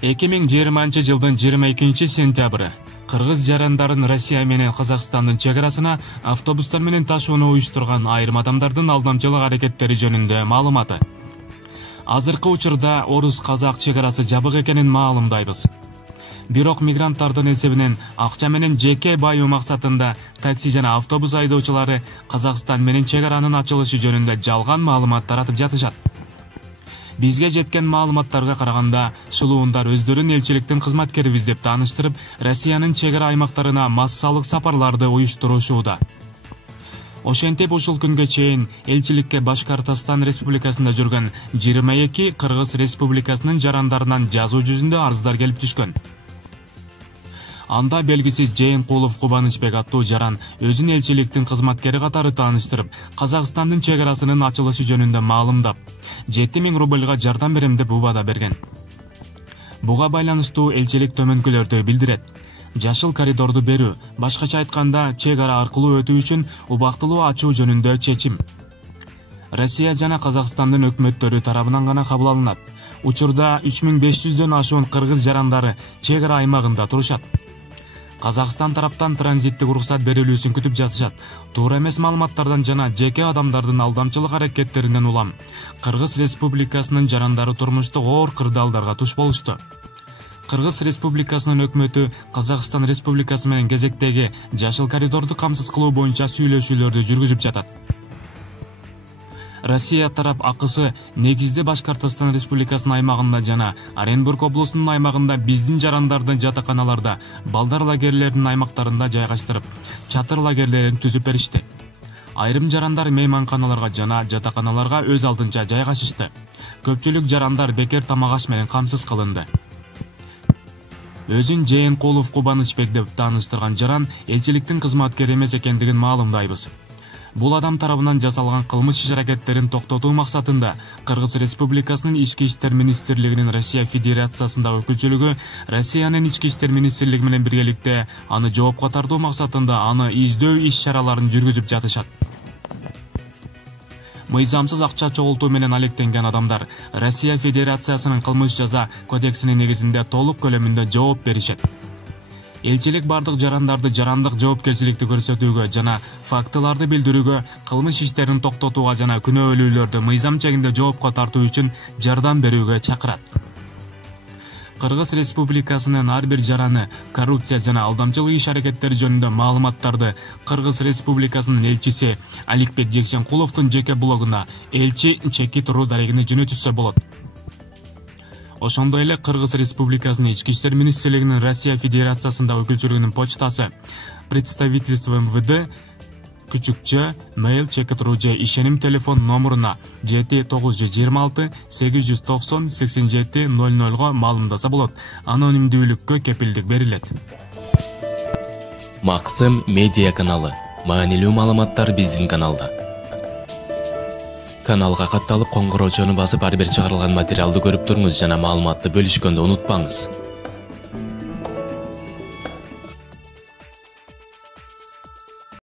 2020-жылдын 22-сентябры кыргыз жарандарын Россия менен Казакстандын чегарасына автобустар менен ташууну уюштурган айрым адамдардын алдамчылык аракеттери жөнүндө маалыматы. Азыркы учурда орус-казак чегарасы жабык экенин маалымдайбыз. Бирок мигранттардын эсебинен акча менен жеке байуу максатында такси жана автобус айдоочулары Казакстан менен чегаранын ачылышы жөнүндө жалган маалымат таратып жатышат. Бизге жеткен маалыматтарга караганда, шылуундар өздөрүн элчиликтин кызматкерибиз деп тааныштырып, Россиянын чегара аймактарына массалык сапарларды уюштурушууда. Ошентип ушул күнгө чейин элчиликке Башкортостон Республикасында жүргөн 22 Кыргыз Республикасынын жарандарынан жазуу жүзүндө арыздар келип түшкөн. Анда белгисиз Жээнкулов Кубанычбек аттуу жаран өзүн элчиликтин кызматкери катары тааныштырып, Казакстандын чегарасынын ачылышы жөнүндө маалымдап, 7000 рубльга жардам берем деп убада берген. Буга байланыштуу элчилик төмөнкүлөрдү билдирет. Жашыл коридорду берүү, башкача айтканда, чегара аркылуу өтүү үчүн убактылуу ачуу жөнүндө чечим Россия жана Казакстандын өкмөттөрү тарабынан гана кабыл алынат. Учурда 3500дөн ашуун кыргыз жарандары чегара аймагында турушат. Казакстан тараптан транзиттик уруксат берилүүсүн күтүп жатышат. Туура эмес маалыматтардан жана жеке адамдардын алдамчылык аракеттеринен улам Кыргыз Республикасынын жарандары турмуштук оор кырдаалдарга туш болушту. Кыргыз Республикасынын өкмөтү Казакстан Республикасы менен кезектеги жашыл коридорду камсыз кылуу боюнча сүйлөшүүлөрдү жүргүзүп жатат. Россия тарап акысы негизде Башкортостон Республикасынын аймагында жана Оренбург облусунун аймагында биздин жарандарды жатаканаларда, балдар лагерлеринин аймактарында жайгаштырып, чатыр лагерлерин түзүп беришти. Айрым жарандар мейманканаларга жана жатаканаларга өз алдынча жайгашышты. Көпчүлүк жарандар бекер тамак аш менен камсыз кылынды. Өзүн Жээнкулов Кубанычбек деп тааныштырган жаран элчиликтин кызматкери эмес экендигин маалымдайбыз. Бул адам тарабынан жасалган кылмыш иш-аракеттерин токтотуу максатында Кыргыз Республикасынын Ички иштер министрлигинин Россия Федерациясында өкүлчүлүгү Россиянын Ички иштер министрлиги менен биргеликте аны жоопко тартуу максатында аны издөө иш-чараларын жүргүзүп жатышат. Мыйзамсыз акча чогултуу менен алектенген адамдар Россия Федерациясынын кылмыш жаза кодексинин негизинде толук көлөмүндө жооп беришет. Элчилик бардык жарандарды жарандык жоопкерчиликти көрсөтүүгө жана фактыларды билдирүүгө, кылмыш иштерин токтотууга жана күнөөлүүлөрдү мыйзам чегинде жоопко тартуу үчүн жардам берүүгө чакырат. Кыргыз Республикасынын ар бир жараны коррупция жана алдамчылык иш-аракеттери жөнүндө маалыматтарды Кыргыз Республикасынын элчиси Аликбек Жексенкуловдун жеке блогуна элчи чекит.ру дарегине жөнөтүлсө болот. Ошондой эле Кыргыз Республикасынын Ички иштер министрлигинин Россия Федерациясында өкүлчүлүгүнүн почтасы представительство МВД КЧ mail чекит.ру же ишеним телефон номуруна 7926 890 87 00 маалымдаса болот. Анонимдүүлүккө кепилдик берилет. Максым медиа каналы. Маанилүү маалыматтар биздин каналда. Каналга катталып, коңгуроочону басып, ар бир чыгарылган материалды көрүп туруңуз жана маалыматты бөлүшкөндү унутпаңыз.